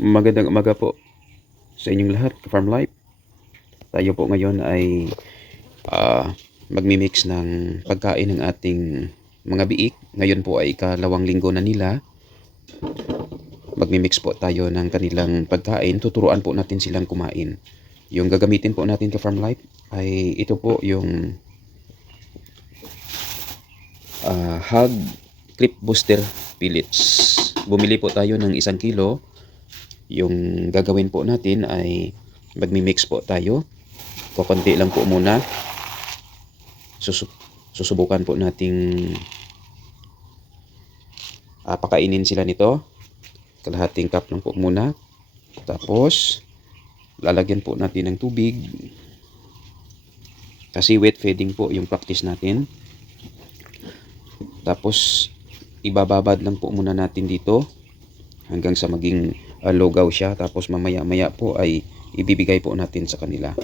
Magandang umaga po sa inyong lahat, Farm Life. Tayo po ngayon ay ah, magmimix ng pagkain ng ating mga biik. Ngayon po ay ikalawang linggo na nila. Magmimix po tayo ng kanilang pagkain. Tuturuan po natin silang kumain. Yung gagamitin po natin ka Farm Life ay ito po yung ah, Hug Clip Booster Pellets. Bumili po tayo ng isang kilo yung gagawin po natin ay magmi-mix po tayo. Kukunti lang po muna. Susu- susubukan po nating ah, pakainin sila nito. Kalahating cup lang po muna. Tapos, lalagyan po natin ng tubig. Kasi wet feeding po yung practice natin. Tapos, ibababad lang po muna natin dito hanggang sa maging uh, lugaw siya tapos mamaya maya po ay ibibigay po natin sa kanila.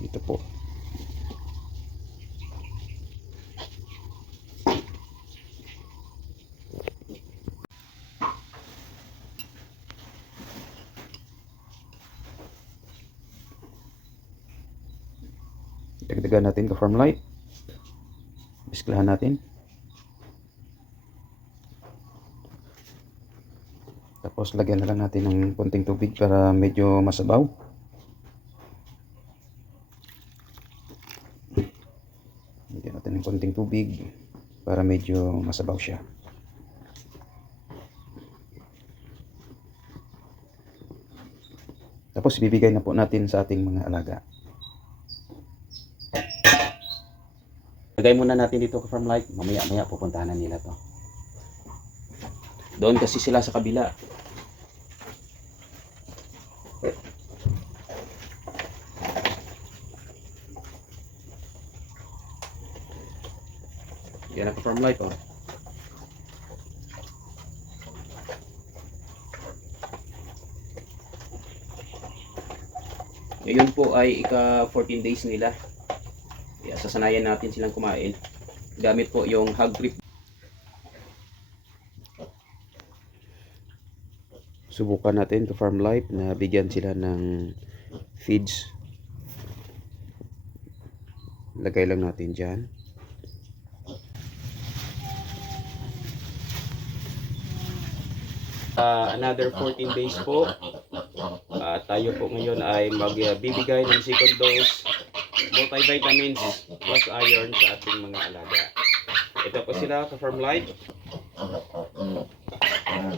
Ito po. Dagdagan natin ka farm light. Bisklahan natin Tapos lagyan na lang natin ng konting tubig para medyo masabaw. Lagyan natin ng konting tubig para medyo masabaw siya. Tapos ibibigay na po natin sa ating mga alaga. Lagay muna natin dito ka farm light. Mamaya maya pupuntahan na nila to. Doon kasi sila sa kabila. Yan ako from light oh. Ngayon po ay ika 14 days nila. Sasanayan natin silang kumain. Gamit po yung hug grip subukan natin to farm life na bigyan sila ng feeds. Lagay lang natin dyan. Uh, another 14 days po. Uh, tayo po ngayon ay magbibigay ng second dose multivitamins plus iron sa ating mga alaga. Ito po sila ka farm life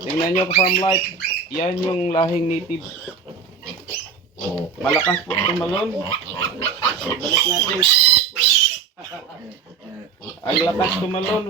tingnan nyo farm life yan yung lahing native. Malakas po tumalon. Balik natin. Ang lakas tumalon.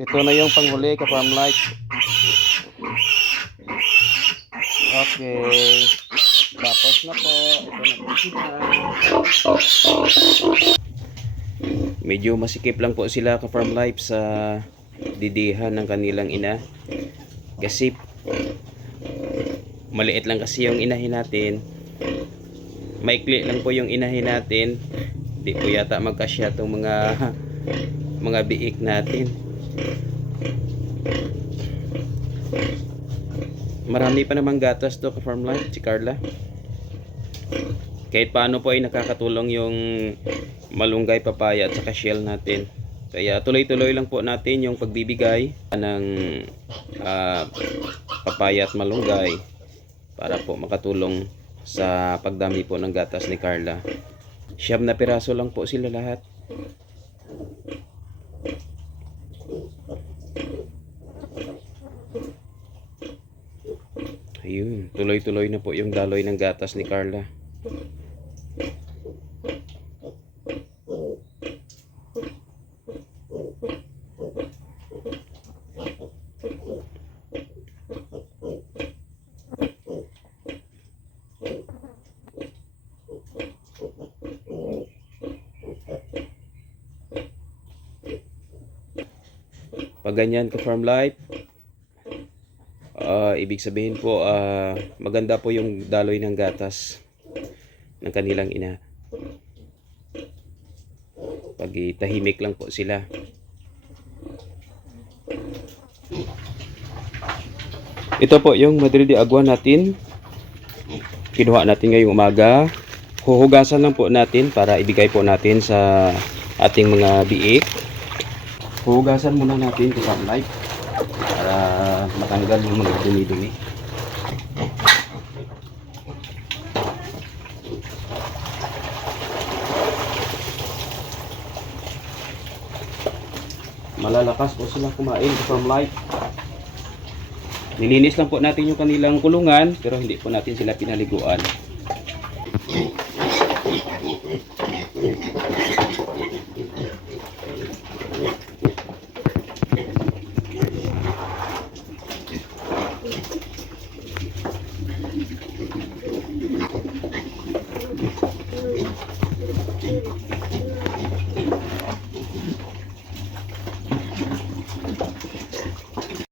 Ito na yung panghuli ka farm life. Okay. Na po. Ito na. Medyo masikip lang po sila ka farm life sa didihan ng kanilang ina. Kasi maliit lang kasi yung inahin natin. Maikli lang po yung inahin natin. Di po yata magkasya tong mga mga biik natin. Marami pa namang gatas to ka farm life si Carla. Kahit paano po ay nakakatulong yung malunggay, papaya at saka shell natin. Kaya tuloy-tuloy lang po natin yung pagbibigay ng ah, papaya at malunggay para po makatulong sa pagdami po ng gatas ni Carla. Siyam na piraso lang po sila lahat. Ayun, tuloy-tuloy na po yung daloy ng gatas ni Carla. Pag ganyan ka farm life, ah, ibig sabihin po ah, maganda po yung daloy ng gatas ng kanilang ina. Pag tahimik lang po sila. Ito po yung Madrid de Agua natin. Kinuha natin ngayong umaga. Huhugasan lang po natin para ibigay po natin sa ating mga biik. Huhugasan muna natin farm life para matanggal yung mga dumi-dumi. Malalakas po sila kumain from life. Nilinis lang po natin yung kanilang kulungan pero hindi po natin sila pinaliguan.